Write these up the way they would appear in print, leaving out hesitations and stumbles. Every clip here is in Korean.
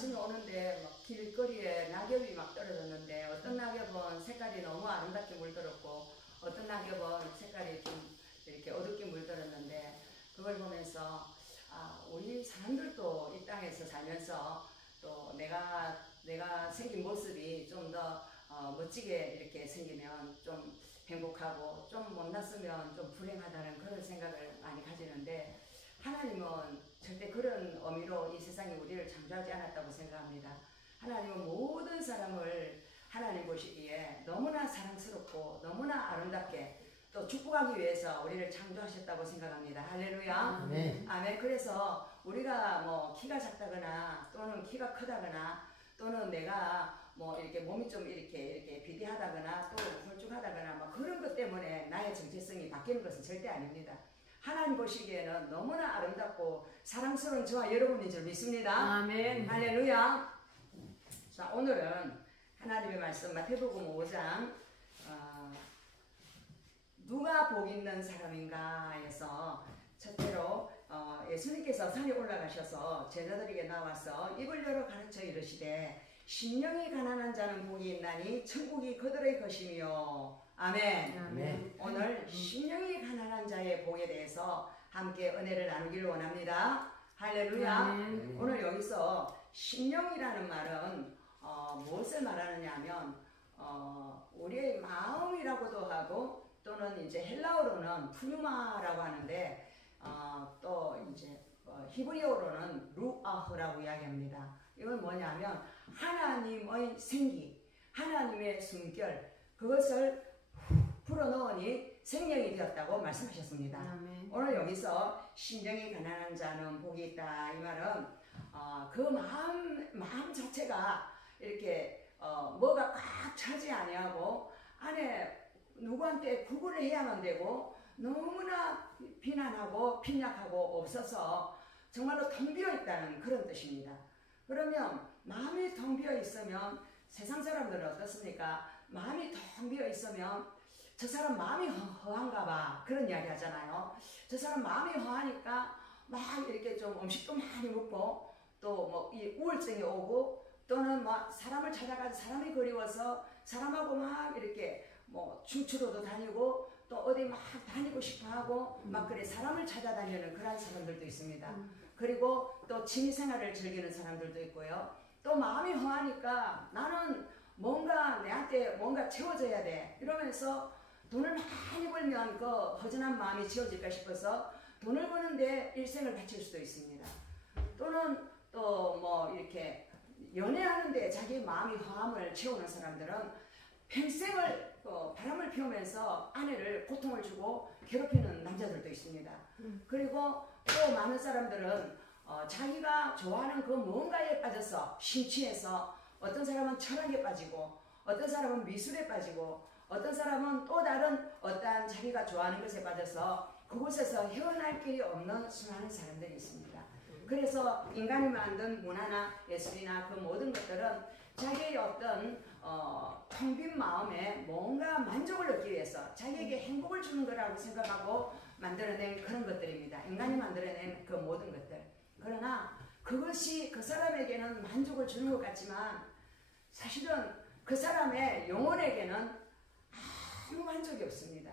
아침에 오는데 막 길거리에 낙엽이 막 떨어졌는데 어떤 낙엽은 색깔이 너무 아름답게 물들었고 어떤 낙엽은 색깔이 좀 이렇게 어둡게 물들었는데 그걸 보면서 우리 사람들도 이 땅에서 살면서 또 내가 생긴 모습이 좀 더 멋지게 이렇게 생기면 좀 행복하고 좀 못났으면 좀 불행하다는 그런 생각을 많이 가지는데 하나님은 절대 그런 의미로 이 세상에 우리를 창조하지 않았다고 생각합니다. 하나님은 모든 사람을 하나님 보시기에 너무나 사랑스럽고 너무나 아름답게 또 축복하기 위해서 우리를 창조하셨다고 생각합니다. 할렐루야. 아멘. 그래서 우리가 뭐 키가 작다거나 또는 키가 크다거나 또는 내가 뭐 이렇게 몸이 좀 이렇게 비대하다거나 또 홀쭉하다거나 뭐 그런 것 때문에 나의 정체성이 바뀌는 것은 절대 아닙니다. 하나님 보시기에는 너무나 아름답고 사랑스러운 저와 여러분인 줄 믿습니다. 아멘. 할렐루야. 자, 오늘은 하나님의 말씀 마태복음 5장 누가 복 있는 사람인가 해서 첫째로 예수님께서 산에 올라가셔서 제자들에게 나와서 입을 열어 가르쳐 이르시되 심령이 가난한 자는 복이 있나니 천국이 그들의 것이며 아멘. 아멘. 오늘 심령이 가난한 자의 복에 대해서 함께 은혜를 나누기를 원합니다. 할렐루야. 아멘. 오늘 여기서 심령이라는 말은 무엇을 말하느냐 하면 우리의 마음이라고도 하고 또는 이제 헬라어로는 푸뉴마라고 하는데 또 이제 히브리어로는 루아흐라고 이야기합니다. 이건 뭐냐면 하나님의 생기, 하나님의 숨결 그것을 불어넣으니 생명이 되었다고 말씀하셨습니다. 아멘. 오늘 여기서 심령이 가난한 자는 복이 있다 이 말은 그 마음 자체가 이렇게 뭐가 꽉 차지 아니하고 안에 누구한테 구걸을 해야만 되고 너무나 비난하고 빈약하고 없어서 정말로 텅 비어 있다는 그런 뜻입니다. 그러면 마음이 텅 비어 있으면 세상 사람들은 어떻습니까? 마음이 텅 비어 있으면 저 사람 마음이 허한가 봐 그런 이야기 하잖아요. 저 사람 마음이 허하니까 막 이렇게 좀 음식도 많이 먹고 또 뭐 이 우울증이 오고 또는 막 사람을 찾아가서 사람이 그리워서 사람하고 막 이렇게 뭐 춤추러도 다니고 또 어디 막 다니고 싶어하고 막 그래 사람을 찾아다니는 그런 사람들도 있습니다. 그리고 또 취미생활을 즐기는 사람들도 있고요. 또 마음이 허하니까 나는 뭔가 내한테 뭔가 채워져야 돼 이러면서 돈을 많이 벌면 그 허전한 마음이 채워질까 싶어서 돈을 버는데 일생을 바칠 수도 있습니다. 또는 또 뭐 이렇게 연애하는데 자기 마음이 허함을 채우는 사람들은 평생을 바람을 피우면서 아내를 고통을 주고 괴롭히는 남자들도 있습니다. 그리고 또 많은 사람들은 자기가 좋아하는 그 뭔가에 빠져서 심취해서 어떤 사람은 철학에 빠지고 어떤 사람은 미술에 빠지고 어떤 사람은 또 다른 어떠한 자기가 좋아하는 것에 빠져서 그곳에서 헤어날 길이 없는 수많은 사람들이 있습니다. 그래서 인간이 만든 문화나 예술이나 그 모든 것들은 자기의 어떤 텅 빈 마음에 뭔가 만족을 얻기 위해서 자기에게 행복을 주는 거라고 생각하고 만들어낸 그런 것들입니다. 인간이 만들어낸 그 모든 것들. 그러나 그것이 그 사람에게는 만족을 주는 것 같지만 사실은 그 사람의 영혼에게는 아무 만족이 없습니다.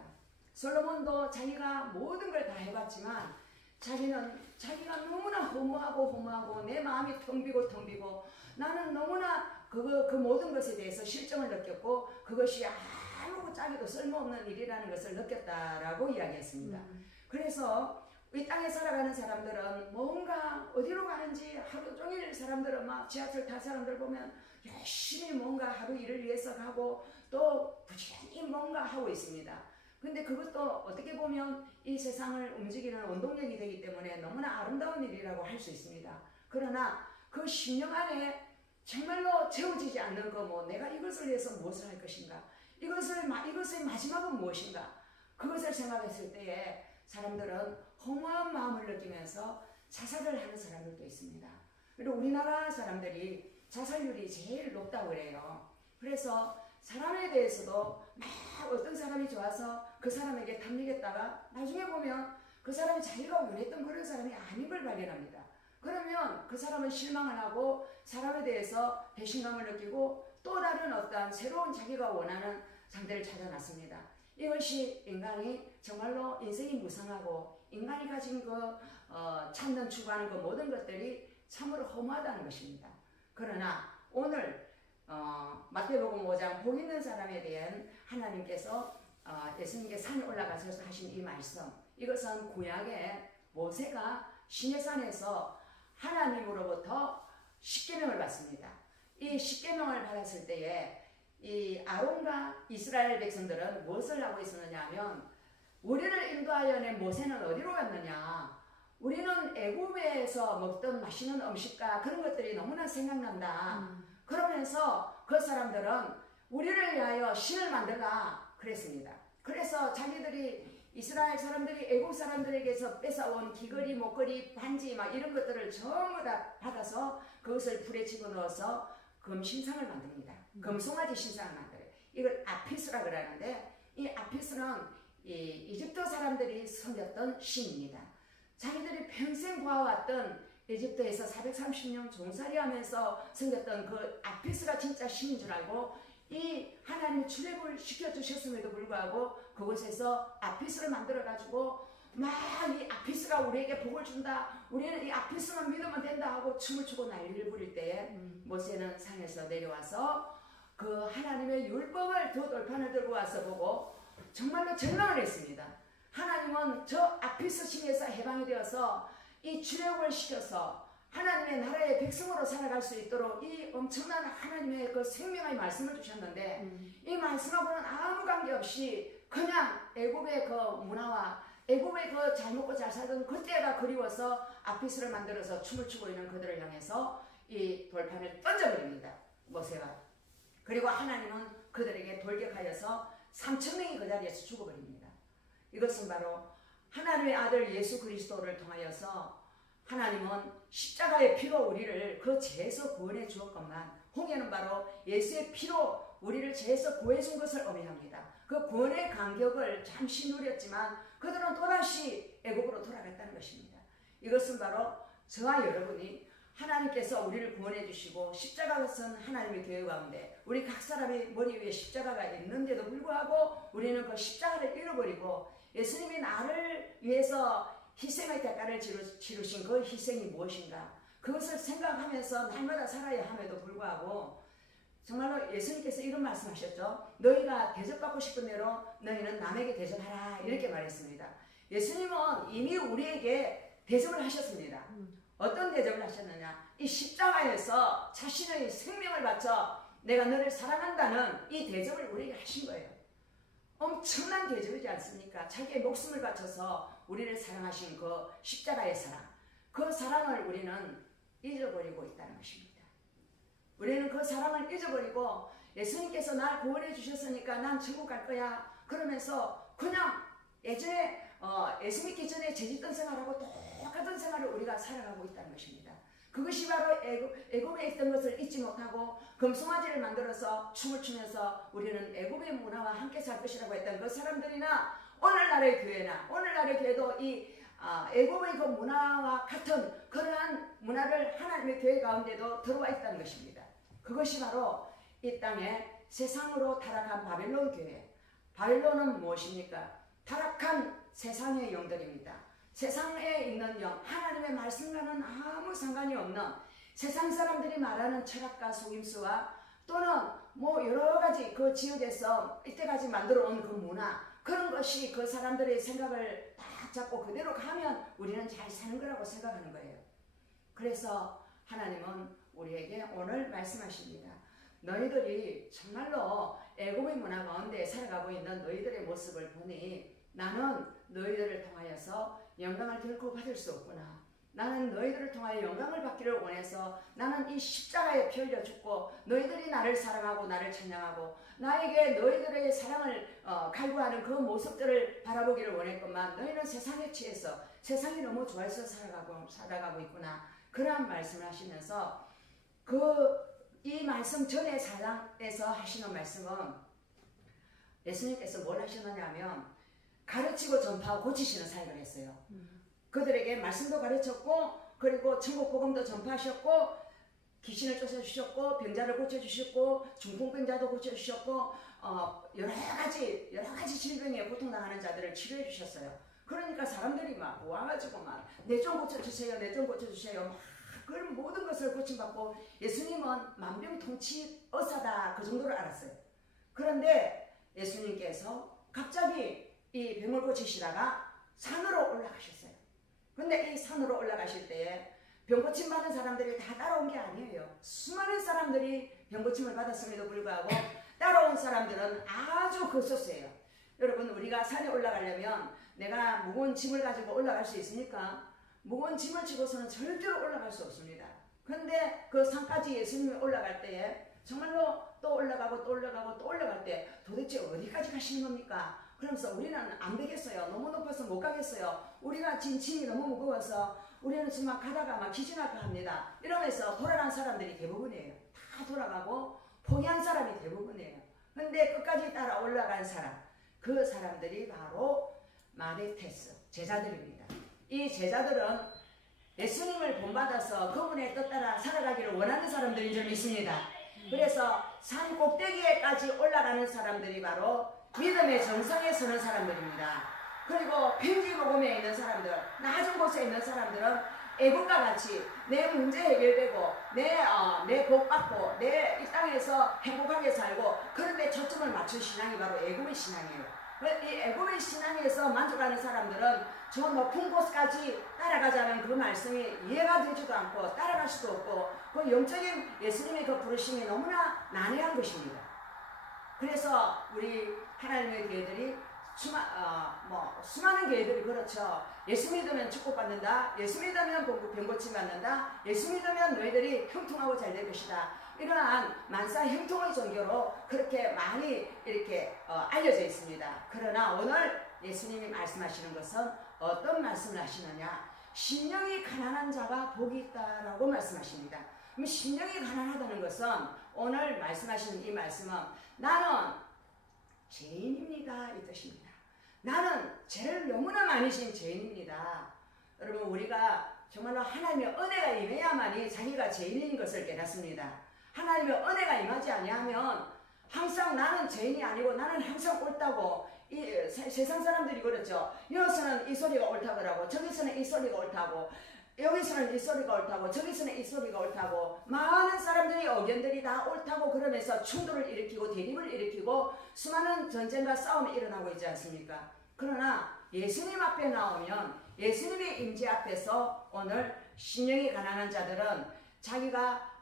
솔로몬도 자기가 모든 걸 다 해봤지만 자기가 너무나 허무하고 내 마음이 텅 비고 나는 너무나 그 모든 것에 대해서 실정을 느꼈고 그것이 아무 짝에도 쓸모없는 일이라는 것을 느꼈다라고 이야기했습니다. 그래서 이 땅에 살아가는 사람들은 뭔가 어디로 가는지 하루 종일 사람들은 막 지하철 탄 사람들 보면 열심히 뭔가 하루 일을 위해서 가고 또 부지런히 뭔가 하고 있습니다. 근데 그것도 어떻게 보면 이 세상을 움직이는 원동력이 되기 때문에 너무나 아름다운 일이라고 할 수 있습니다. 그러나 그 심령 안에 정말로 채워지지 않는 거 뭐 내가 이것을 위해서 무엇을 할 것인가 이것의 마지막은 무엇인가 그것을 생각했을 때에 사람들은 허무한 마음을 느끼면서 자살을 하는 사람들도 있습니다. 그리고 우리나라 사람들이 자살률이 제일 높다고 그래요. 그래서 사람에 대해서도 막 어떤 사람이 좋아서 그 사람에게 탐닉했다가 나중에 보면 그 사람이 자기가 원했던 그런 사람이 아닌 걸 발견합니다. 그러면 그 사람은 실망을 하고 사람에 대해서 배신감을 느끼고 또 다른 어떤 새로운 자기가 원하는 상대를 찾아 나섭니다. 이것이 인간이 정말로 인생이 무상하고 인간이 가진 찾는 추구하는 그 모든 것들이 참으로 허무하다는 것입니다. 그러나 오늘 마태복음 5장 복 있는 사람에 대한 하나님께서 예수님께 산에 올라가셔서 하신 이 말씀, 이것은 구약의 모세가 시내산에서 하나님으로부터 십계명을 받습니다. 이 십계명을 받았을 때에 이 아론과 이스라엘 백성들은 무엇을 하고 있었느냐 하면, 우리를 인도하여 낸 모세는 어디로 갔느냐, 우리는 애굽에서 먹던 맛있는 음식과 그런 것들이 너무나 생각난다. 그러면서 그 사람들은 우리를 위하여 신을 만들라 그랬습니다. 그래서 자기들이 이스라엘 사람들이 애굽 사람들에게서 뺏어온 귀걸이, 목걸이, 반지 막 이런 것들을 전부 다 받아서 그것을 불에 집어넣어서 금신상을 만듭니다. 금송아지 신상을 만들어요. 이걸 아피스라 그러는데, 이 아피스는 이집트 사람들이 섬겼던 신입니다. 자기들이 평생 보아왔던 이집트에서 430년 종살이 하면서 섬겼던 그 아피스가 진짜 신인 줄 알고, 이 하나님이 출애굽을 시켜주셨음에도 불구하고 그곳에서 아피스를 만들어가지고 막 이 아피스가 우리에게 복을 준다, 우리는 이 아피스만 믿으면 된다 하고 춤을 추고 난리를 부릴 때에 모세는 산에서 내려와서 그 하나님의 율법을 두 돌판을 들고 와서 보고 정말로 절망을 했습니다. 하나님은 저 아피스 신에서 해방이 되어서 이 출애굽을 시켜서 하나님의 나라의 백성으로 살아갈 수 있도록 이 엄청난 하나님의 그 생명의 말씀을 주셨는데, 이 말씀하고는 아무 관계없이 그냥 애굽의 그 문화와 애굽의 그 잘 먹고 잘 살던 그때가 그리워서 아피스를 만들어서 춤을 추고 있는 그들을 향해서 이 돌판을 던져버립니다, 모세가. 그리고 하나님은 그들에게 돌격하여서 3,000명이 그 자리에서 죽어버립니다. 이것은 바로 하나님의 아들 예수 그리스도를 통하여서 하나님은 십자가의 피로 우리를 그 죄에서 구원해 주었건만, 홍해는 바로 예수의 피로 우리를 죄에서 구해 준 것을 의미합니다. 그 구원의 감격을 잠시 누렸지만 그들은 또다시 애굽으로 돌아갔다는 것입니다. 이것은 바로 저와 여러분이 하나님께서 우리를 구원해 주시고 십자가가 선 하나님의 교회 가운데 우리 각 사람의 머리 위에 십자가가 있는데도 불구하고 우리는 그 십자가를 잃어버리고, 예수님이 나를 위해서 희생의 대가를 치르신 그 희생이 무엇인가, 그것을 생각하면서 날마다 살아야 함에도 불구하고 정말로 예수님께서 이런 말씀하셨죠. 너희가 대접받고 싶은 대로 너희는 남에게 대접하라, 이렇게 말했습니다. 예수님은 이미 우리에게 대접을 하셨습니다. 어떤 대접을 하셨느냐, 이 십자가에서 자신의 생명을 바쳐 내가 너를 사랑한다는 이 대접을 우리에게 하신 거예요. 엄청난 대접이지 않습니까? 자기의 목숨을 바쳐서 우리를 사랑하신 그 십자가의 사랑, 그 사랑을 우리는 잊어버리고 있다는 것입니다. 우리는 그 사랑을 잊어버리고 예수님께서 날 구원해 주셨으니까 난 천국 갈 거야 그러면서 그냥 예전에 예수 믿기 전에 죄짓던 생활하고 똑같은 생활을 우리가 살아가고 있다는 것입니다. 그것이 바로 애굽에 있던 것을 잊지 못하고 금송아지를 만들어서 춤을 추면서 우리는 애굽의 문화와 함께 살 것이라고 했던 그 사람들이나, 오늘날의 교회나 오늘날의 교회도 이 애굽의 그 문화와 같은 그러한 문화를 하나님의 교회 가운데도 들어와 있다는 것입니다. 그것이 바로 이 땅에 세상으로 타락한 바벨론 교회. 바벨론은 무엇입니까? 타락한 세상의 영들입니다. 세상에 있는 영, 하나님의 말씀과는 아무 상관이 없는 세상 사람들이 말하는 철학과 속임수와 또는 뭐 여러 가지 그 지역에서 이때까지 만들어 온 그 문화, 그런 것이 그 사람들의 생각을 딱 잡고 그대로 가면 우리는 잘 사는 거라고 생각하는 거예요. 그래서 하나님은 우리에게 오늘 말씀하십니다. 너희들이 정말로 애굽의 문화 가운데 살아가고 있는 너희들의 모습을 보니 나는 너희들을 통하여서 영광을 결코 받을 수 없구나. 나는 너희들을 통하여 영광을 받기를 원해서 나는 이 십자가에 피 흘려 죽고 너희들이 나를 사랑하고 나를 찬양하고 나에게 너희들의 사랑을 갈구하는 그 모습들을 바라보기를 원했건만 너희는 세상에 취해서 세상이 너무 좋아해서 살아가고 있구나. 그러한 말씀을 하시면서 이 말씀 전에 4장에서 하시는 말씀은 예수님께서 뭘 하셨느냐면 가르치고 전파하고 고치시는 사역을 했어요. 그들에게 말씀도 가르쳤고 그리고 천국 복음도 전파하셨고 귀신을 쫓아주셨고 병자를 고쳐주셨고 중풍병자도 고쳐주셨고 여러 가지 질병에 고통당하는 자들을 치료해 주셨어요. 그러니까 사람들이 막 와가지고 막 내 좀 고쳐주세요, 내 좀 고쳐주세요. 막 그런 모든 것을 고침받고 예수님은 만병통치 의사다 그 정도를 알았어요. 그런데 예수님께서 갑자기 이 병을 고치시다가 산으로 올라가셨어요. 근데 이 산으로 올라가실 때에 병고침 받은 사람들이 다 따라온 게 아니에요. 수많은 사람들이 병고침을 받았음에도 불구하고 따라온 사람들은 아주 급소수예요. 여러분, 우리가 산에 올라가려면 내가 무거운 짐을 가지고 올라갈 수 있습니까? 무거운 짐을 지고서는 절대로 올라갈 수 없습니다. 근데 그 산까지 예수님이 올라갈 때에 정말로 또 올라가고 또 올라가고 또 올라갈 때 도대체 어디까지 가시는 겁니까? 그러면서 우리는 안 되겠어요. 너무 높아서 못 가겠어요. 우리가 진 짐이 너무 무거워서 우리는 정말 가다가 막 기진할까 합니다. 이러면서 돌아간 사람들이 대부분이에요. 다 돌아가고 포기한 사람이 대부분이에요. 근데 끝까지 따라 올라간 사람, 그 사람들이 바로 마데테스 제자들입니다. 이 제자들은 예수님을 본받아서 그분의 뜻 따라 살아가기를 원하는 사람들인 줄 믿습니다. 그래서 산 꼭대기에까지 올라가는 사람들이 바로 믿음의 정상에 서는 사람들입니다. 그리고 편지복음에 있는 사람들, 낮은 곳에 있는 사람들은 애국과 같이 내 문제 해결되고 내 복 받고 내 이 땅에서 행복하게 살고 그런데 초점을 맞춘 신앙이 바로 애국의 신앙이에요. 이 애국의 신앙에서 만족하는 사람들은 저 높은 곳까지 따라가자는 그 말씀이 이해가 되지도 않고 따라갈 수도 없고 그 영적인 예수님의 그 부르심이 너무나 난해한 것입니다. 그래서 우리 하나님의 교회들이 수많은 교회들이 그렇죠. 예수 믿으면 축복받는다. 예수 믿으면 병고침 받는다. 예수 믿으면 너희들이 형통하고 잘 될 것이다. 이러한 만사 형통의 종교로 그렇게 많이 이렇게 알려져 있습니다. 그러나 오늘 예수님이 말씀하시는 것은 어떤 말씀을 하시느냐? 심령이 가난한 자가 복이 있다라고 말씀하십니다. 그럼 심령이 가난하다는 것은 오늘 말씀하시는 이 말씀은 나는 죄인입니다 이 뜻입니다. 나는 죄를 너무나 많이 지은 죄인입니다. 여러분, 우리가 정말로 하나님의 은혜가 임해야만이 자기가 죄인인 것을 깨닫습니다. 하나님의 은혜가 임하지 아니하면 항상 나는 죄인이 아니고 나는 항상 옳다고 세상 사람들이 그렇죠. 여기서는 이 소리가 옳다고 그러고 저기서는 이 소리가 옳다고 여기서는 이 소리가 옳다고 저기서는 이 소리가 옳다고 많은 사람들이 의견들이 다 옳다고 그러면서 충돌을 일으키고 대립을 일으키고 수많은 전쟁과 싸움이 일어나고 있지 않습니까? 그러나 예수님 앞에 나오면 예수님의 임재 앞에서 오늘 심령이 가난한 자들은 자기가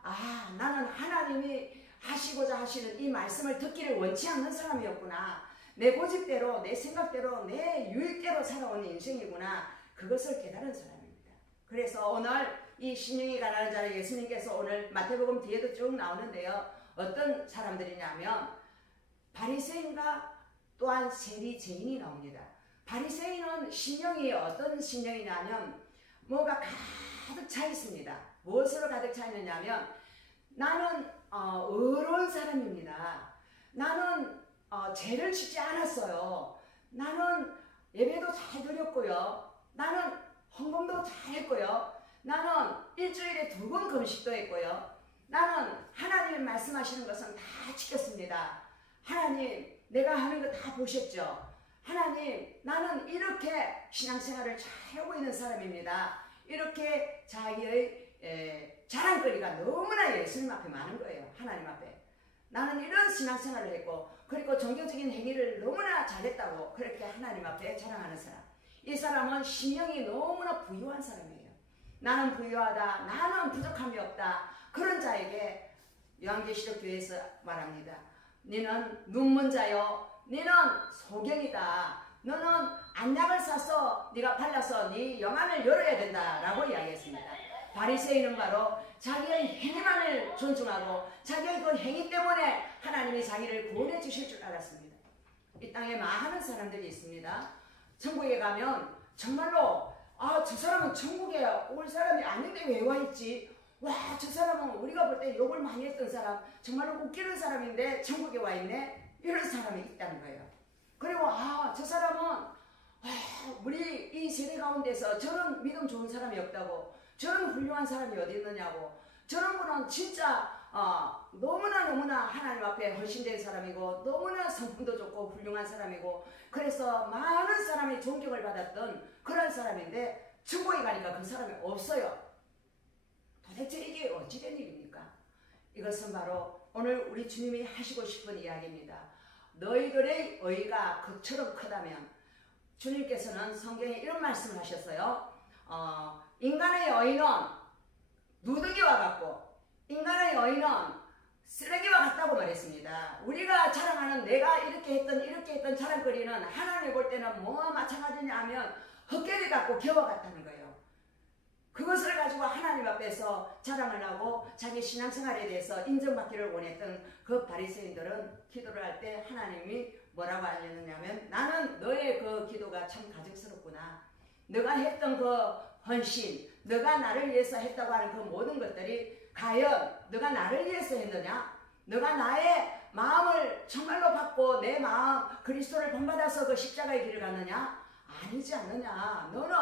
나는 하나님이 하시고자 하시는 이 말씀을 듣기를 원치 않는 사람이었구나. 내 고집대로 내 생각대로 내 유익대로 살아온 인생이구나. 그것을 깨달은 사람입니다. 그래서 오늘 이 심령이 가난한 자를 예수님께서 오늘 마태복음 뒤에도 쭉 나오는데요. 어떤 사람들이냐면 바리새인과 또한 세리죄인이 나옵니다. 바리새인은 심령이 어떤 심령이냐면 뭐가 가득 차 있습니다. 무엇으로 가득 차 있느냐면 나는 의로운 사람입니다. 나는 죄를 짓지 않았어요. 나는 예배도 잘 드렸고요. 나는 헌금도 잘 했고요. 나는 일주일에 2번 금식도 했고요. 나는 하나님이 말씀하시는 것은 다 지켰습니다. 하나님, 내가 하는 거 다 보셨죠? 하나님, 나는 이렇게 신앙생활을 잘 하고 있는 사람입니다. 이렇게 자기의 자랑거리가 너무나 예수님 앞에 많은 거예요. 하나님 앞에. 나는 이런 신앙생활을 했고 그리고 종교적인 행위를 너무나 잘했다고 그렇게 하나님 앞에 자랑하는 사람. 이 사람은 심령이 너무나 부유한 사람이에요. 나는 부유하다. 나는 부족함이 없다. 그런 자에게 요한계시록 교회에서 말합니다. 너는 눈먼 자요. 너는 소경이다. 너는 안약을 사서 네가 발라서 네 영안을 열어야 된다라고 이야기했습니다. 바리새인은 바로 자기의 행위만을 존중하고 자기의 그 행위 때문에 하나님이 자기를 구원해 주실 줄 알았습니다. 이 땅에 많은 사람들이 있습니다. 천국에 가면 정말로 저 사람은 천국에 올 사람이 아닌데 왜 와 있지? 와, 저 사람은 우리가 볼 때 욕을 많이 했던 사람, 정말로 웃기는 사람인데 천국에 와 있네? 이런 사람이 있다는 거예요. 그리고 저 사람은 우리 이 세대 가운데서 저런 믿음 좋은 사람이 없다고, 저런 훌륭한 사람이 어디 있느냐고. 저런 분은 진짜 너무나 하나님 앞에 헌신된 사람이고 너무나 성품도 좋고 훌륭한 사람이고 그래서 많은 사람이 존경을 받았던 그런 사람인데 천국에 가니까 그 사람이 없어요. 도대체 이게 어찌된 일입니까? 이것은 바로 오늘 우리 주님이 하시고 싶은 이야기입니다. 너희들의 의가 그처럼 크다면 주님께서는 성경에 이런 말씀을 하셨어요. 인간의 의는 누더기와 같고 인간의 의는 쓰레기와 같다고 말했습니다. 우리가 자랑하는 내가 이렇게 했던 자랑거리는 하나님 볼 때는 뭐와 마찬가지냐 하면 헛개를 같고 겨와 같다는 거예요. 그것을 가지고 하나님 앞에서 자랑을 하고 자기 신앙생활에 대해서 인정받기를 원했던 그 바리새인들은 기도를 할 때 하나님이 뭐라고 알려느냐면 나는 너의 그 기도가 참 가증스럽구나. 너가 했던 그 헌신, 너가 나를 위해서 했다고 하는 그 모든 것들이 과연 너가 나를 위해서 했느냐? 너가 나의 마음을 정말로 받고 내 마음 그리스도를 본받아서 그 십자가의 길을 갔느냐? 아니지 않느냐? 너는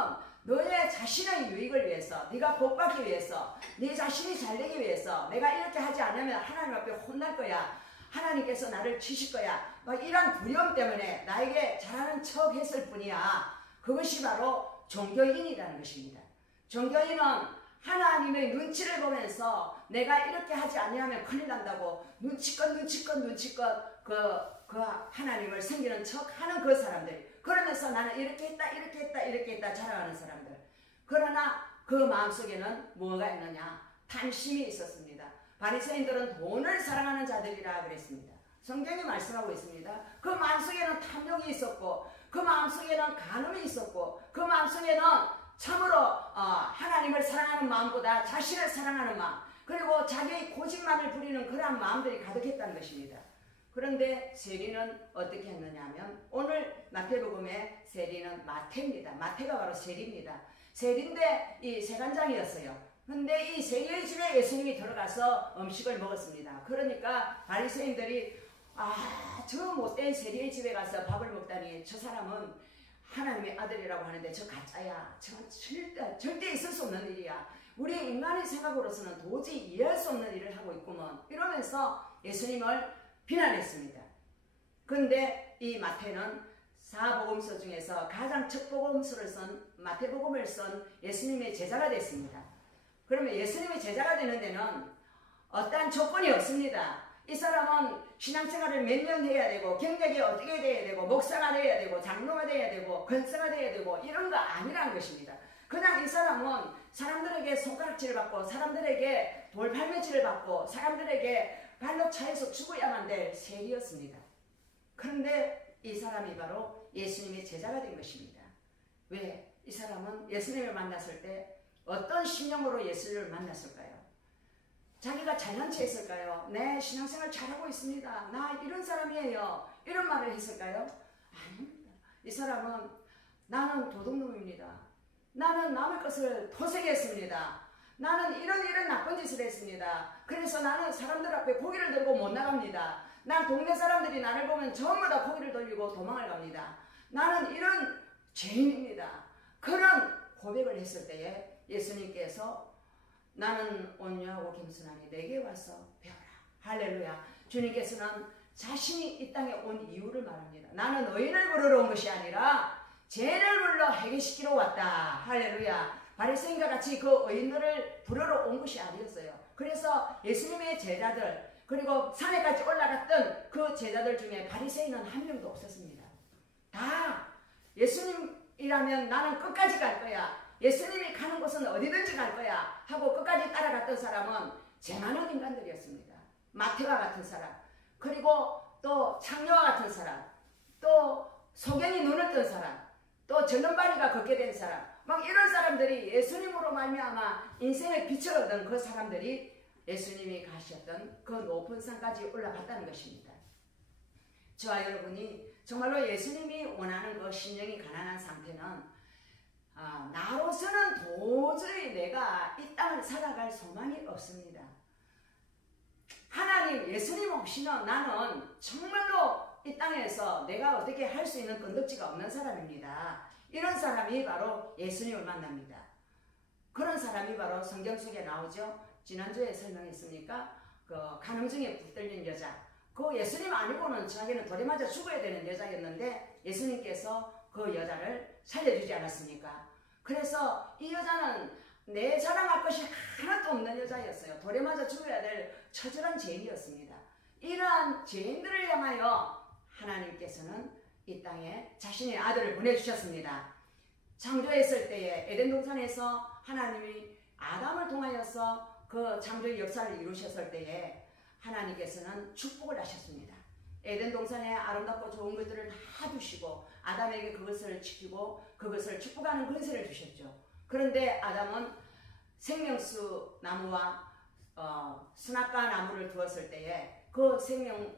너의 자신의 유익을 위해서, 네가 복받기 위해서, 네 자신이 잘되기 위해서 내가 이렇게 하지 않으면 하나님 앞에 혼날 거야. 하나님께서 나를 치실 거야. 막 이런 두려움 때문에 나에게 잘하는 척 했을 뿐이야. 그것이 바로 종교인이라는 것입니다. 종교인은 하나님의 눈치를 보면서 내가 이렇게 하지 않으면 큰일 난다고 눈치껏 그 하나님을 섬기는 척 하는 그 사람들. 그러면서 나는 이렇게 했다 자랑하는 사람들. 그러나 그 마음속에는 뭐가 있느냐? 탐심이 있었습니다. 바리새인들은 돈을 사랑하는 자들이라 그랬습니다. 성경이 말씀하고 있습니다. 그 마음속에는 탐욕이 있었고 그 마음속에는 간음이 있었고 그 마음속에는 참으로 하나님을 사랑하는 마음보다 자신을 사랑하는 마음 그리고 자기의 고집만을 부리는 그러한 마음들이 가득했다는 것입니다. 그런데 세리는 어떻게 했느냐 하면 오늘 마태복음의 세리는 마태입니다. 마태가 바로 세리입니다. 세리인데 이 세간장이었어요. 근데 이 세리의 집에 예수님이 들어가서 음식을 먹었습니다. 그러니까 바리새인들이 저 못된 세리의 집에 가서 밥을 먹다니 저 사람은 하나님의 아들이라고 하는데 저 가짜야. 저 절대 있을 수 없는 일이야. 우리 인간의 생각으로서는 도저히 이해할 수 없는 일을 하고 있구먼. 이러면서 예수님을 비난했습니다. 그런데 이 마태는 사복음서 중에서 가장 첫 복음서를 쓴 마태복음을 쓴 예수님의 제자가 됐습니다. 그러면 예수님의 제자가 되는 데는 어떠한 조건이 없습니다. 이 사람은 신앙생활을 몇 년 해야 되고 경력이 어떻게 돼야 되고 목사가 돼야 되고 장로가 돼야 되고 권사가 돼야 되고 이런 거 아니라는 것입니다. 그냥 이 사람은 사람들에게 손가락질을 받고 사람들에게 돌팔매질을 받고 사람들에게 발로 차에서 죽어야만 될 세리였습니다. 그런데 이 사람이 바로 예수님의 제자가 된 것입니다. 왜? 이 사람은 예수님을 만났을 때 어떤 심령으로 예수를 만났을까요? 자기가 잘난 체 했을까요? 네, 신앙생활 잘하고 있습니다. 나 이런 사람이에요. 이런 말을 했을까요? 아닙니다. 이 사람은 나는 도둑놈입니다. 나는 남의 것을 토색했습니다. 나는 이런 나쁜 짓을 했습니다. 그래서 나는 사람들 앞에 고개를 들고 못 나갑니다. 난 동네 사람들이 나를 보면 전부 다 고개를 돌리고 도망을 갑니다. 나는 이런 죄인입니다. 그런 고백을 했을 때에 예수님께서 나는 온유하고 겸손하니 내게 와서 배워라. 할렐루야. 주님께서는 자신이 이 땅에 온 이유를 말합니다. 나는 의인을 부르러 온 것이 아니라 죄를 불러 해결시키러 왔다. 할렐루야. 바리새인과 같이 그 의인들을 부르러 온 것이 아니었어요. 그래서 예수님의 제자들 그리고 산에까지 올라갔던 그 제자들 중에 바리새인은 한 명도 없었습니다. 다 예수님이라면 나는 끝까지 갈 거야. 예수님이 가는 곳은 어디든지 갈 거야 하고 끝까지 따라갔던 사람은 재만한 인간들이었습니다. 마태와 같은 사람, 그리고 또 창녀와 같은 사람, 또 소경이 눈을 뜬 사람, 또 절름발이가 걷게 된 사람, 막 이런 사람들이 예수님으로 말미암아 인생의 빛을 얻은 그 사람들이 예수님이 가셨던 그 높은 산까지 올라갔다는 것입니다. 저와 여러분이 정말로 예수님이 원하는 그 심령이 가난한 상태는 나로서는 도저히 내가 이 땅을 살아갈 소망이 없습니다. 하나님, 예수님 없이는 나는 정말로 이 땅에서 내가 어떻게 할 수 있는 건덕지가 없는 사람입니다. 이런 사람이 바로 예수님을 만납니다. 그런 사람이 바로 성경 속에 나오죠. 지난주에 설명했으니까 그 간음증에 붙들린 여자, 그 예수님 아니고는 자기는 돌에 맞아 죽어야 되는 여자였는데 예수님께서 그 여자를 살려주지 않았습니까? 그래서 이 여자는 내 자랑할 것이 하나도 없는 여자였어요. 돌에 맞아 죽어야 될 처절한 죄인이었습니다. 이러한 죄인들을 향하여 하나님께서는 이 땅에 자신의 아들을 보내주셨습니다. 창조했을 때에 에덴 동산에서 하나님이 아담을 통하여서 그 창조의 역사를 이루셨을 때에 하나님께서는 축복을 하셨습니다. 에덴 동산에 아름답고 좋은 것들을 다 두시고 아담에게 그것을 지키고 그것을 축복하는 권세를 주셨죠. 그런데 아담은 생명수 나무와 선악과 나무를 두었을 때에 그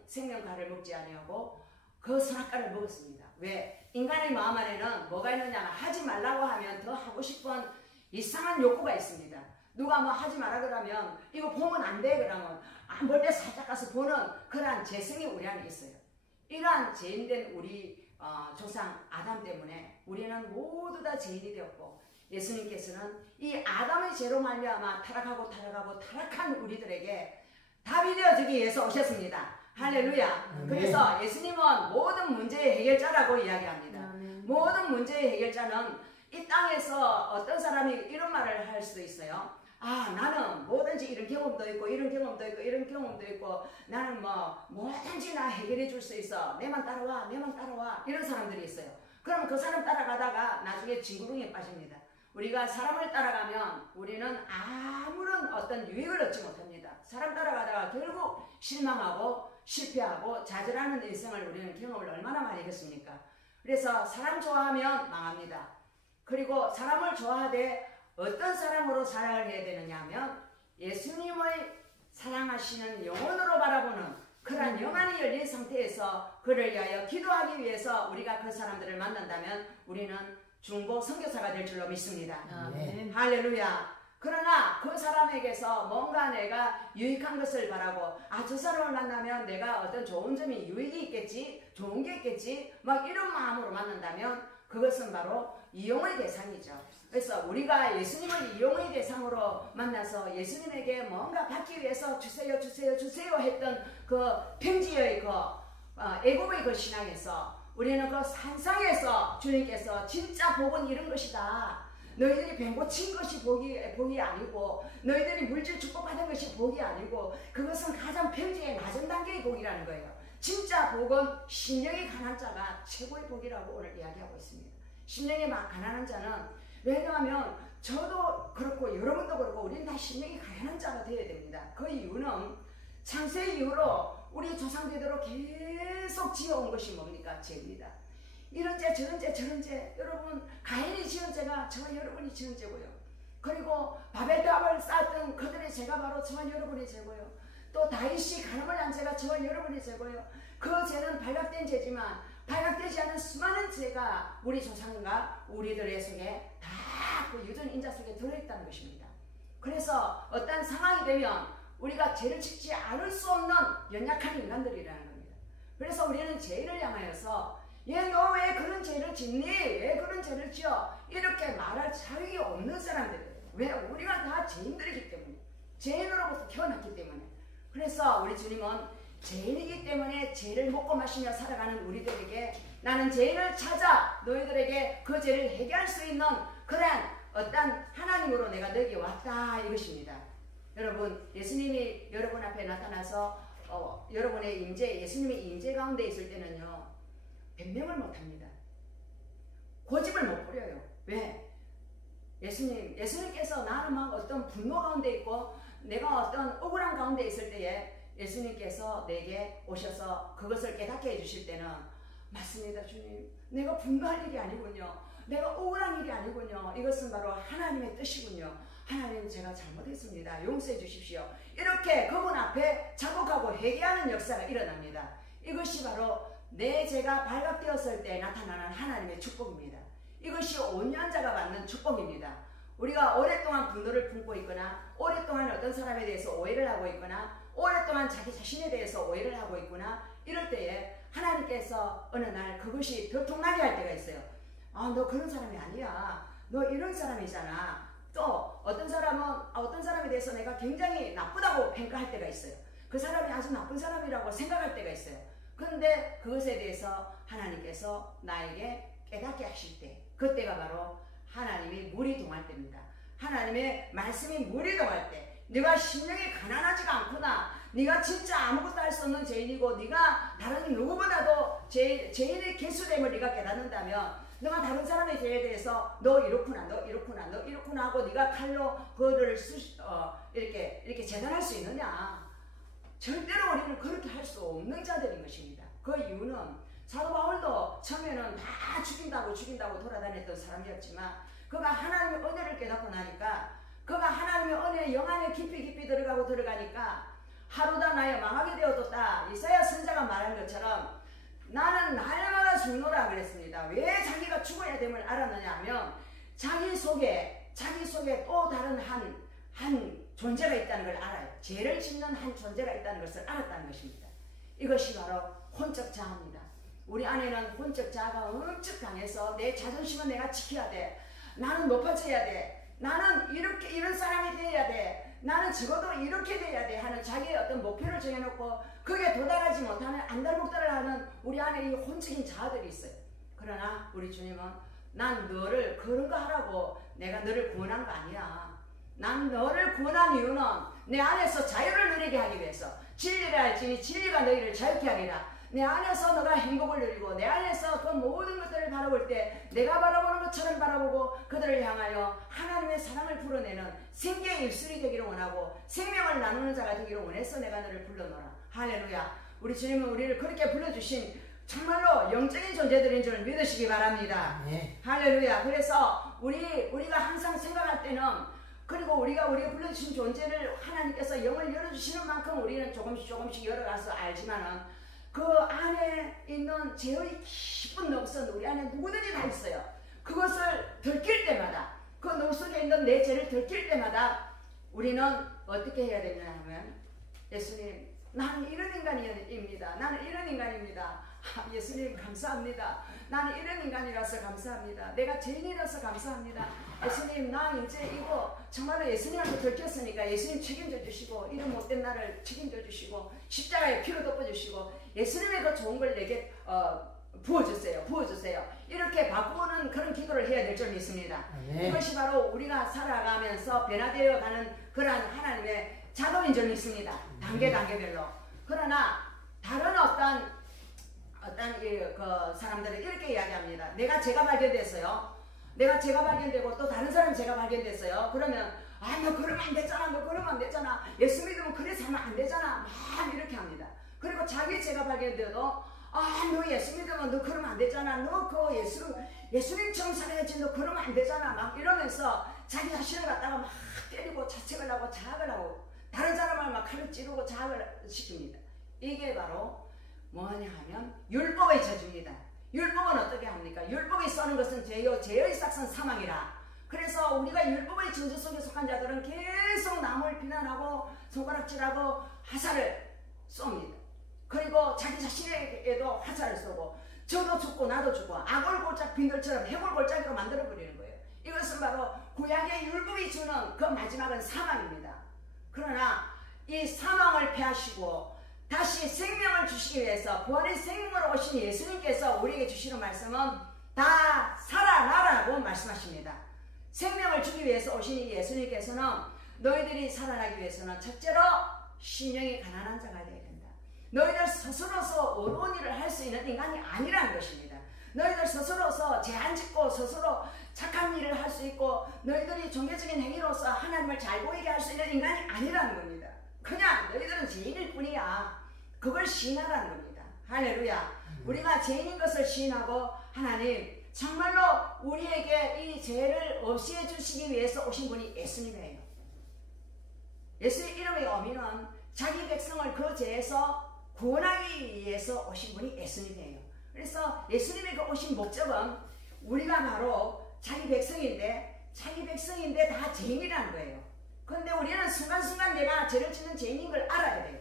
생명과를 먹지 아니하고 그 선악과를 먹었습니다. 왜? 인간의 마음 안에는 뭐가 있느냐? 하지 말라고 하면 더 하고 싶은 이상한 욕구가 있습니다. 누가 뭐 하지 마라 그러면 이거 보면 안 돼 그러면 안 볼 때 살짝 가서 보는 그러한 재성이 우리 안에 있어요. 이러한 죄인된 우리 조상 아담 때문에 우리는 모두 다 죄인이 되었고 예수님께서는 이 아담의 죄로 말미암아 타락한 우리들에게 답이 되어주기 위해서 오셨습니다. 할렐루야. 그래서 예수님은 모든 문제의 해결자라고 이야기합니다. 모든 문제의 해결자는 이 땅에서 어떤 사람이 이런 말을 할 수도 있어요. 아, 나는 뭐든지 이런 경험도 있고 이런 경험도 있고 이런 경험도 있고 나는 뭐든지 나 해결해 줄 수 있어. 내만 따라와 이런 사람들이 있어요. 그럼 그 사람 따라가다가 나중에 징구름에 빠집니다. 우리가 사람을 따라가면 우리는 아무런 어떤 유익을 얻지 못합니다. 사람 따라가다가 결국 실망하고 실패하고 좌절하는 인생을 우리는 경험을 얼마나 많이 했습니까? 그래서 사람 좋아하면 망합니다. 그리고 사람을 좋아하되 어떤 사람으로 사랑을 해야 되느냐 하면 예수님의 사랑하시는 영혼으로 바라보는 그러한 영안이 열린 상태에서 그를 위하여 기도하기 위해서 우리가 그 사람들을 만난다면 우리는 중보 선교사가 될 줄로 믿습니다. 아멘. 할렐루야. 그러나 그 사람에게서 뭔가 내가 유익한 것을 바라고 저 사람을 만나면 내가 어떤 좋은 점이 유익이 있겠지, 좋은 게 있겠지 막 이런 마음으로 만난다면 그것은 바로 이용의 대상이죠. 그래서 우리가 예수님을 이용의 대상으로 만나서 예수님에게 뭔가 받기 위해서 주세요 했던 그 평지의 애국의 그 신앙에서 우리는 그 산상에서 주님께서 진짜 복은 이런 것이다. 너희들이 뱀 고친 것이 복이 아니고 너희들이 물질 축복받은 것이 복이 아니고 그것은 가장 평지의 낮은 단계의 복이라는 거예요. 진짜 복은 심령이 가난한 자가 최고의 복이라고 오늘 이야기하고 있습니다. 심령이 가난한 자는 왜냐하면 저도 그렇고 여러분도 그렇고 우리는 다 심령이 가난한 자가 되어야 됩니다. 그 이유는 창세 이후로 우리 조상대대로 계속 지어온 것이 뭡니까? 죄입니다. 이런 죄 저런 죄 여러분 가인이 지은 죄가 저와 여러분이 지은 죄고요. 그리고 바벨탑을 쌓았던 그들의 죄가 바로 저와 여러분의 죄고요. 또 다윗이 간음을 한 죄가 저와 여러분의 죄고요. 그 죄는 발각된 죄지만 발각되지 않은 수많은 죄가 우리 조상과 우리들의 속에 다 그 유전 인자 속에 들어있다는 것입니다. 그래서 어떤 상황이 되면 우리가 죄를 짓지 않을 수 없는 연약한 인간들이라는 겁니다. 그래서 우리는 죄를 향하여서 너 왜 그런 죄를 짓니? 왜 그런 죄를 지어? 이렇게 말할 자격이 없는 사람들이에요. 왜? 우리가 다 죄인들이기 때문에 죄인으로부터 태어났기 때문에. 그래서 우리 주님은 죄인이기 때문에 죄를 먹고 마시며 살아가는 우리들에게 나는 죄인을 찾아 너희들에게 그 죄를 해결할 수 있는 그런 어떤 하나님으로 내가 너에게 왔다 이것입니다. 여러분 예수님이 여러분 앞에 나타나서 여러분의 임재 예수님의 임재 가운데 있을 때는요 변명을 못합니다. 고집을 못 부려요. 왜? 예수님께서 나는 막 어떤 분노 가운데 있고 내가 어떤 억울한 가운데 있을 때에 예수님께서 내게 오셔서 그것을 깨닫게 해주실 때는 맞습니다 주님, 내가 분노할 일이 아니군요, 내가 억울한 일이 아니군요, 이것은 바로 하나님의 뜻이군요, 하나님 제가 잘못했습니다, 용서해 주십시오, 이렇게 그분 앞에 자복하고 회개하는 역사가 일어납니다. 이것이 바로 내 죄가 발각되었을 때 나타나는 하나님의 축복입니다. 이것이 온유한자가 받는 축복입니다. 우리가 오랫동안 분노를 품고 있거나 오랫동안 어떤 사람에 대해서 오해를 하고 있거나 오랫동안 자기 자신에 대해서 오해를 하고 있구나 이럴 때에 하나님께서 어느 날 그것이 들통나게 할 때가 있어요. 너 그런 사람이 아니야, 너 이런 사람이잖아, 또 대해서 내가 굉장히 나쁘다고 평가할 때가 있어요. 그 사람이 아주 나쁜 사람이라고 생각할 때가 있어요. 그런데 그것에 대해서 하나님께서 나에게 깨닫게 하실 때, 그때가 바로 하나님이 물이 동할 때입니다. 하나님의 말씀이 물이 동할 때, 네가 심령이 가난하지가 않구나, 네가 진짜 아무것도 할 수 없는 죄인이고 네가 다른 누구보다도 죄인의 개수됨을 네가 깨닫는다면, 너가 다른 사람의 죄에 대해서 너 이렇구나, 너 이렇구나, 너 이렇구나 하고 네가 칼로 그거를 이렇게 재단할 수 있느냐? 절대로 우리는 그렇게 할 수 없는 자들인 것입니다. 그 이유는 사도 바울도 처음에는 다 죽인다고 돌아다녔던 사람이었지만, 그가 하나님의 은혜를 깨닫고 나니까, 그가 하나님의 은혜의 영안에 깊이 들어가니까 하루다 나의 망하게 되어뒀다. 이사야 선지자가 말한 것처럼 나는 날마다 죽노라 그랬습니다. 왜 자기가 죽어야 됨을 알았느냐 하면, 자기 속에 또 다른 한 존재가 있다는 걸 알아요. 죄를 짓는 한 존재가 있다는 것을 알았다는 것입니다. 이것이 바로 혼적 자아입니다. 우리 안에는 혼적 자아가 엄청 강해서 내 자존심은 내가 지켜야 돼. 나는 높아져야 돼. 나는 이런 사람이 돼야 돼. 나는 적어도 이렇게 돼야 돼 하는 자기의 어떤 목표를 정해놓고 그게 도달하지 못하는 안달복달을 하는 우리 안에 이 혼적인 자아들이 있어요. 그러나 우리 주님은 난 너를 그런 거 하라고 내가 너를 구원한 거 아니야. 난 너를 구원한 이유는 내 안에서 자유를 누리게 하기 위해서, 진리를 알지니 진리가 너희를 자유케 하리라. 내 안에서 너가 행복을 누리고 내 안에서 그 모든 것들을 바라볼 때 내가 바라보는 것처럼 바라보고 그들을 향하여 하나님의 사랑을 불어내는 생계의 입술이 되기를 원하고 생명을 나누는 자가 되기를 원해서 내가 너를 불러놓으라. 할렐루야. 우리 주님은 우리를 그렇게 불러주신 정말로 영적인 존재들인 줄 믿으시기 바랍니다. 네. 할렐루야. 그래서 우리가 항상 생각할 때는, 그리고 우리가 불러주신 존재를 하나님께서 영을 열어주시는 만큼 우리는 조금씩 열어가서 알지만은, 그 안에 있는 죄의 깊은 넘선 우리 안에 누구든지 다 있어요. 그것을 들킬 때마다, 그 넘 속에 있는 내 죄를 들킬 때마다 우리는 어떻게 해야 되냐 하면, 예수님, 나는 이런 인간입니다. 나는 이런 인간입니다. 예수님 감사합니다. 나는 이런 인간이라서 감사합니다. 내가 죄인이라서 감사합니다. 예수님, 나 이제 이거 정말로 예수님한테 들켰으니까 예수님 책임져 주시고, 이런 못된 나를 책임져 주시고, 십자가에 피로 덮어주시고, 예수님의 그 좋은 걸 내게 부어주세요. 이렇게 바꾸는 그런 기도를 해야 될 줄 믿습니다. 네. 이것이 바로 우리가 살아가면서 변화되어 가는 그러한 하나님의 작업인 줄 믿습니다. 단계별로. 그러나 다른 어떤 그 사람들은 이렇게 이야기합니다. 내가 죄가 발견됐어요. 내가 죄가 발견되고 또 다른 사람이 죄가 발견됐어요. 그러면 너 그러면 안 되잖아. 너 그러면 안 되잖아. 예수 믿으면 그래서 하면 안 되잖아. 막 이렇게 합니다. 그리고 자기 죄가 발견돼도 너 예수 믿으면 너 그러면 안 되잖아. 너 그 예수님처럼 살아야지. 너 그러면 안 되잖아. 막 이러면서 자기 자신을 갖다가 막 때리고 자책을 하고 자학을 하고 다른 사람을 막 칼로 찌르고 자학을 시킵니다. 이게 바로 뭐냐 하면 율법의 저주입니다. 율법은 어떻게 합니까? 율법이 써는 것은 죄요, 죄의 싹은 사망이라. 그래서 우리가 율법의 저주 속에 속한 자들은 계속 남을 비난하고 손가락질하고 화살을 쏩니다. 그리고 자기 자신에게도 화살을 쏘고, 저도 죽고 나도 죽고 악골골짝 빈들처럼 해골골짝이로 만들어버리는 거예요. 이것은 바로 구약의 율법이 주는 그 마지막은 사망입니다. 그러나 이 사망을 패하시고 다시 생명을 주시기 위해서 부활의 생명으로 오신 예수님께서 우리에게 주시는 말씀은 다 살아나라고 말씀하십니다. 생명을 주기 위해서 오신 이 예수님께서는 너희들이 살아나기 위해서는 첫째로 심령이 가난한 자가 되어야 된다. 너희들 스스로서 어려운 일을 할 수 있는 인간이 아니라는 것입니다. 너희들 스스로서 제한 짓고 스스로 착한 일을 할 수 있고 너희들이 종교적인 행위로서 하나님을 잘 보이게 할 수 있는 인간이 아니라는 겁니다. 그냥 너희들은 죄인일 뿐이야. 그걸 시인하라는 겁니다. 할렐루야. 우리가 죄인인 것을 시인하고, 하나님 정말로 우리에게 이 죄를 없애해 주시기 위해서 오신 분이 예수님이에요. 예수의 이름의 의미는 자기 백성을 그 죄에서 구원하기 위해서 오신 분이 예수님이에요. 그래서 예수님의 그 오신 목적은 우리가 바로 자기 백성인데 다 죄인이라는 거예요. 그런데 우리는 순간순간 내가 죄를 짓는 죄인인 걸 알아야 돼요.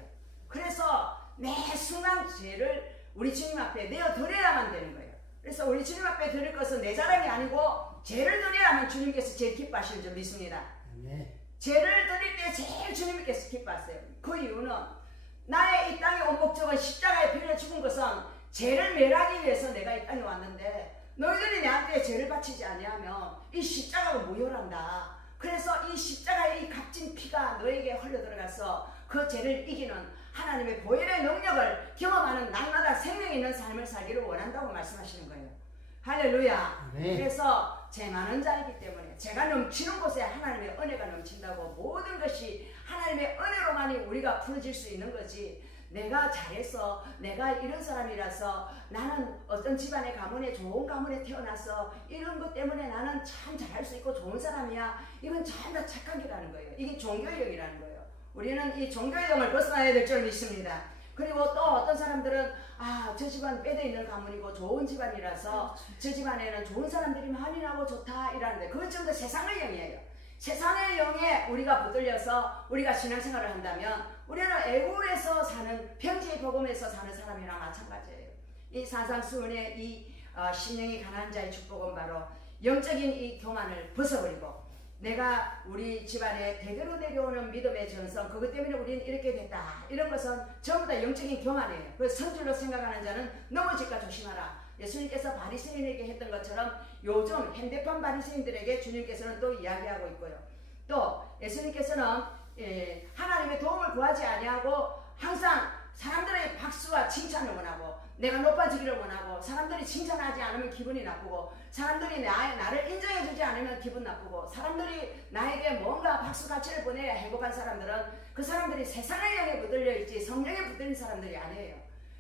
그래서 매 순간 죄를 우리 주님 앞에 내어드려야만 되는 거예요. 그래서 우리 주님 앞에 드릴 것은 내 자랑이 아니고 죄를 드려야만 주님께서 제일 기뻐하시는 줄 믿습니다. 네. 죄를 드릴 때 제일 주님께서 기뻐하세요. 그 이유는 나의 이 땅에 온 목적은 십자가에 피를 죽은 것은 죄를 멸하기 위해서 내가 이 땅에 왔는데 너희들이 내한테 죄를 바치지 아니하면 이 십자가가 무효란다. 그래서 이 십자가의 이 값진 피가 너에게 흘러 들어가서 그 죄를 이기는 하나님의 보혈의 능력을 경험하는 날마다 생명 있는 삶을 살기를 원한다고 말씀하시는 거예요. 할렐루야. 네. 그래서 죄 많은 자이기 때문에 죄가 넘치는 곳에 하나님의 은혜가 넘친다고 모든 것이 하나님의 은혜로만이 우리가 풀어질 수 있는 거지, 내가 잘해서 내가 이런 사람이라서 나는 어떤 집안의 가문에 좋은 가문에 태어나서 이런 것 때문에 나는 참 잘할 수 있고 좋은 사람이야, 이건 전부 다 착한 게라는 거예요. 이게 종교형이라는 거예요. 우리는 이 종교형을 벗어나야 될 줄 믿습니다. 그리고 또 어떤 사람들은 저 집안 빼져 있는 가문이고 좋은 집안이라서 저 집안에는 좋은 사람들이 많이 나고 좋다 이라는데, 그건 전부 다 세상의 영이에요. 세상의 영에 우리가 붙들려서 우리가 신앙생활을 한다면 우리는 애국에서 사는, 평지의 복음에서 사는 사람이랑 마찬가지예요. 이 산상수훈의 이 심령이 가난한 자의 축복은 바로 영적인 이 교만을 벗어버리고, 내가 우리 집안에 대대로 내려오는 믿음의 전성, 그것 때문에 우리는 이렇게 됐다, 이런 것은 전부 다 영적인 교만이에요. 그래서 선줄로 생각하는 자는 넘어질까 조심하라. 예수님께서 바리새인에게 했던 것처럼 요즘 핸드폰 바리새인들에게 주님께서는 또 이야기하고 있고요. 또 예수님께서는 하나님의 도움을 구하지 아니하고 항상 사람들의 박수와 칭찬을 원하고, 내가 높아지기를 원하고, 사람들이 칭찬하지 않으면 기분이 나쁘고, 사람들이 나를 인정해주지 않으면 기분 나쁘고, 사람들이 나에게 뭔가 박수가치를 보내야 행복한 사람들은 그 사람들이 세상의 영에 붙들려 있지 성령에 붙들린 사람들이 아니에요.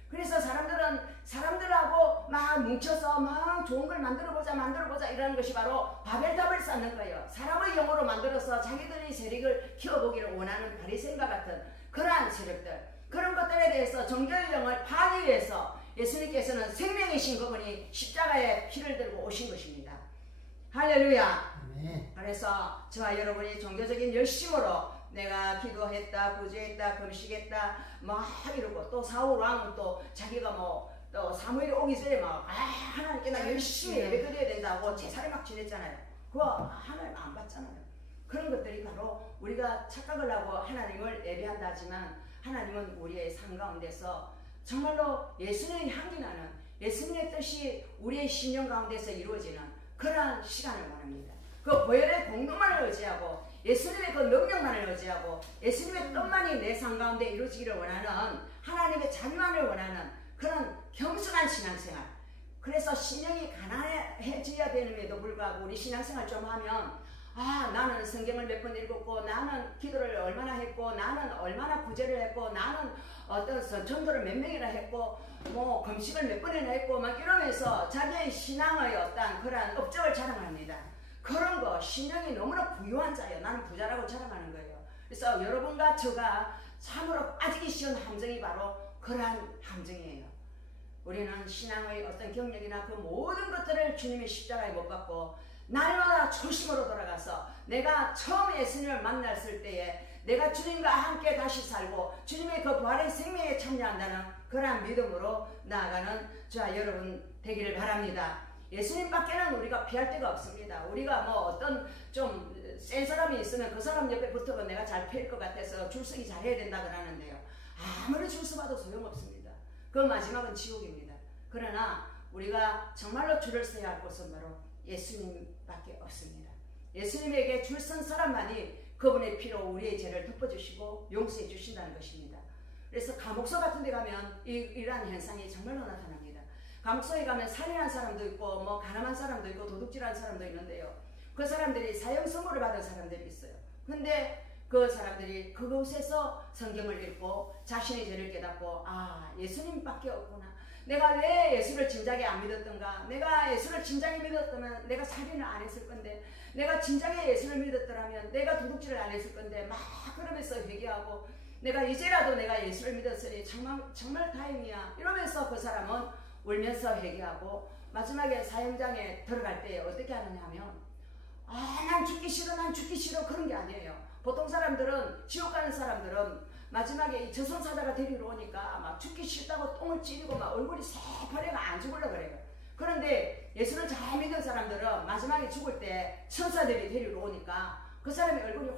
그래서 사람들은 사람들하고 막 뭉쳐서 막 좋은 걸 만들어보자 이라는 것이 바로 바벨탑을 쌓는 거예요. 사람의 영으로 만들어서 자기들의 세력을 키워보기를 원하는 바리새인과 같은 그러한 세력들, 그런 것들에 대해서 종교의 영을 파기 위해서 예수님께서는 생명이신 그분이 십자가에 피를 들고 오신 것입니다. 할렐루야. 네. 그래서 저와 여러분이 종교적인 열심으로 내가 기도했다, 구제했다, 금식했다 막 이러고, 또 사울 왕은 또 자기가 또 사무엘이 오기 전에 하나님께 나 열심히 예배드려야 된다고 제사를 막 지냈잖아요. 그거 하나님 안 받잖아요. 그런 것들이 바로 우리가 착각을 하고 하나님을 예배한다 하지만, 하나님은 우리의 삶 가운데서 정말로 예수님의 향기 나는, 예수님의 뜻이 우리의 심령 가운데서 이루어지는 그러한 시간을 원합니다. 그 보혈의 공동만을 의지하고, 예수님의 그 능력만을 의지하고, 예수님의 뜻만이 내 삶 가운데 이루어지기를 원하는, 하나님의 자비만을 원하는 그런 겸손한 신앙생활. 그래서 신령이 가난해져야 되는데도 불구하고 우리 신앙생활 좀 하면, 나는 성경을 몇 번 읽었고, 나는 기도를 얼마나 했고, 나는 얼마나 구제를 했고, 나는 어떤 전도를 몇 명이나 했고, 금식을 몇 번이나 했고 막 이러면서 자기의 신앙의 어떤 그러한 업적을 자랑합니다. 그런 거 신령이 너무나 부유한 자예요. 나는 부자라고 자랑하는 거예요. 그래서 여러분과 저가 참으로 빠지기 쉬운 함정이 바로 그러한 함정이에요. 우리는 신앙의 어떤 경력이나 그 모든 것들을 주님의 십자가에 못 받고, 날마다 초심으로 돌아가서 내가 처음 예수님을 만났을 때에 내가 주님과 함께 다시 살고 주님의 그 부활의 생명에 참여한다는 그러한 믿음으로 나아가는 저와 여러분 되기를 바랍니다. 예수님밖에는 우리가 피할 데가 없습니다. 우리가 어떤 좀 센 사람이 있으면 그 사람 옆에 붙어서 내가 잘 피할 것 같아서 줄서기 잘해야 된다 그러는데요. 아무리 줄 서봐도 소용없습니다. 그 마지막은 지옥입니다. 그러나 우리가 정말로 줄을 서야 할 곳은 바로 예수님밖에 없습니다. 예수님에게 줄 선 사람만이 그분의 피로 우리의 죄를 덮어주시고 용서해 주신다는 것입니다. 그래서 감옥소 같은 데 가면 이러한 현상이 정말로 나타납니다. 감옥소에 가면 살인한 사람도 있고 가난한 사람도 있고 도둑질한 사람도 있는데요. 그 사람들이 사형 선고를 받은 사람들이 있어요. 근데 그 사람들이 그곳에서 성경을 읽고 자신의 죄를 깨닫고, 예수님밖에 없구나. 내가 왜 예수를 진작에 안 믿었던가? 내가 예수를 진작에 믿었다면 내가 살인을 안 했을 건데, 내가 진작에 예수를 믿었더라면 내가 도둑질을 안 했을 건데, 막 그러면서 회개하고, 내가 이제라도 내가 예수를 믿었으니 정말 다행이야 이러면서 그 사람은 울면서 회개하고, 마지막에 사형장에 들어갈 때 어떻게 하느냐 하면, 난 죽기 싫어 그런 게 아니에요. 보통 사람들은, 지옥 가는 사람들은 마지막에 이 저승사자가 데리러 오니까 막 죽기 싫다고 똥을 찌르고 막 얼굴이 새파래가 안 죽으려고 그래요. 그런데 예수를 잘 믿는 사람들은 마지막에 죽을 때 천사들이 데리러 오니까 그 사람의 얼굴이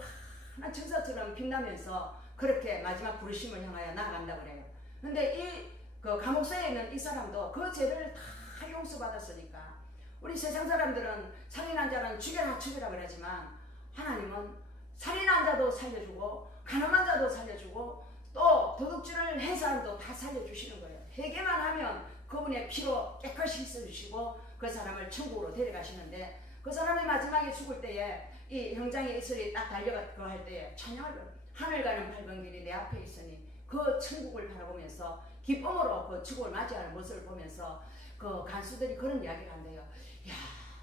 환한 천사처럼 빛나면서 그렇게 마지막 부르심을 향하여 나아간다고 그래요. 근데 이 그 감옥소에 있는 이 사람도 그 죄를 다 용서받았으니까, 우리 세상 사람들은 살인한 자는 죽여라 그러지만 하나님은 살인한 자도 살려주고 가늠한 자도 살려주고 또 도둑질을 한 사람도 다 살려주시는 거예요. 회개만 하면 그분의 피로 깨끗이 씻어주시고 그 사람을 천국으로 데려가시는데, 그 사람이 마지막에 죽을 때에 이 형장의 이슬이 딱 달려가고 할 때에 찬양을, 하늘 가는 밝은 길이 내 앞에 있으니 그 천국을 바라보면서 기쁨으로 그 죽음을 맞이하는 모습을 보면서 그 간수들이 그런 이야기를 한대요. 야,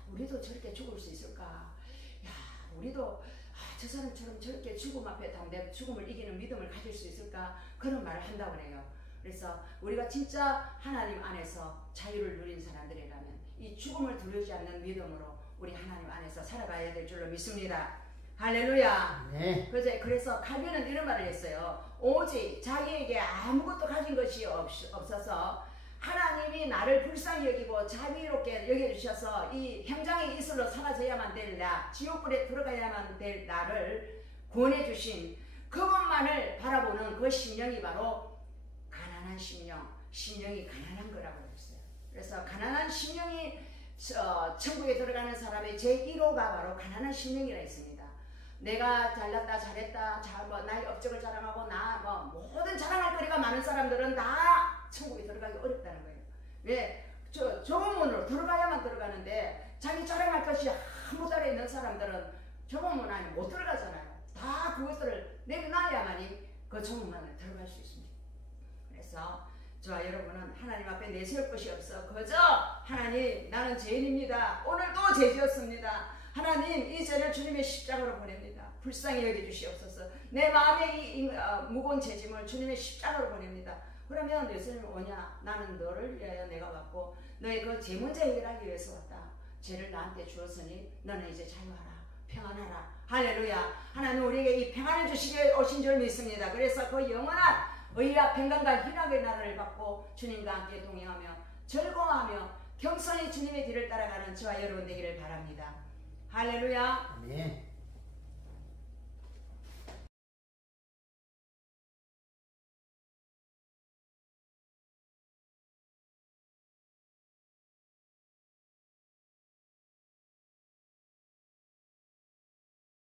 우리도 저렇게 죽을 수 있을까? 야, 우리도 저 사람처럼 저렇게 죽음 앞에 담대 죽음을 이기는 믿음을 가질 수 있을까? 그런 말을 한다고 그래요. 그래서 우리가 진짜 하나님 안에서 자유를 누린 사람들이라면 이 죽음을 두려워하지 않는 믿음으로 우리 하나님 안에서 살아가야 될 줄로 믿습니다. 할렐루야. 네. 그래서 칼빈은 이런 말을 했어요. 오직 자기에게 아무것도 가진 것이 없어서 하나님이 나를 불쌍히 여기고 자비롭게 여겨주셔서 이 형장의 이슬로 사라져야만 될 나, 지옥불에 들어가야만 될 나를 구원해 주신 그분만을 바라보는 그 심령이 바로 가난한 심령, 심령이 가난한 거라고 했어요. 그래서 가난한 심령이 천국에 들어가는 사람의 제1호가 바로 가난한 심령이라 했습니다. 내가 잘났다 잘했다 나의 업적을 자랑하고 모든 자랑할 거리가 많은 사람들은 다 천국에 들어가기 어렵다는 거예요. 왜? 좁은 문으로 들어가야만 들어가는데 자기 자랑할 것이 아무 따라 있는 사람들은 좁은 문 안에 못 들어가잖아요. 다 그것들을 내려놔야만이 그 좁은 문 안에 들어갈 수 있습니다. 그래서 저와 여러분은 하나님 앞에 내세울 것이 없어 그저 하나님, 나는 죄인입니다. 오늘도 죄 지었습니다. 하나님, 이 죄를 주님의 십자가로 보냅니다. 불쌍히 여겨주시옵소서. 내 마음의 이 무거운 죄짐을 주님의 십자가로 보냅니다. 그러면 예수님이 뭐냐? 나는 너를 위하여 내가 왔고 너의 그 죄 문제 해결하기 위해서 왔다. 죄를 나한테 주었으니 너는 이제 자유하라, 평안하라. 할렐루야. 하나님 우리에게 이 평안을 주시게 오신 줄 믿습니다. 그래서 그 영원한 의와 평강과 희락의 나라를 받고 주님과 함께 동행하며 즐거워하며 겸손히 주님의 뒤를 따라가는 저와 여러분 되기를 바랍니다. 할렐루야. 아멘.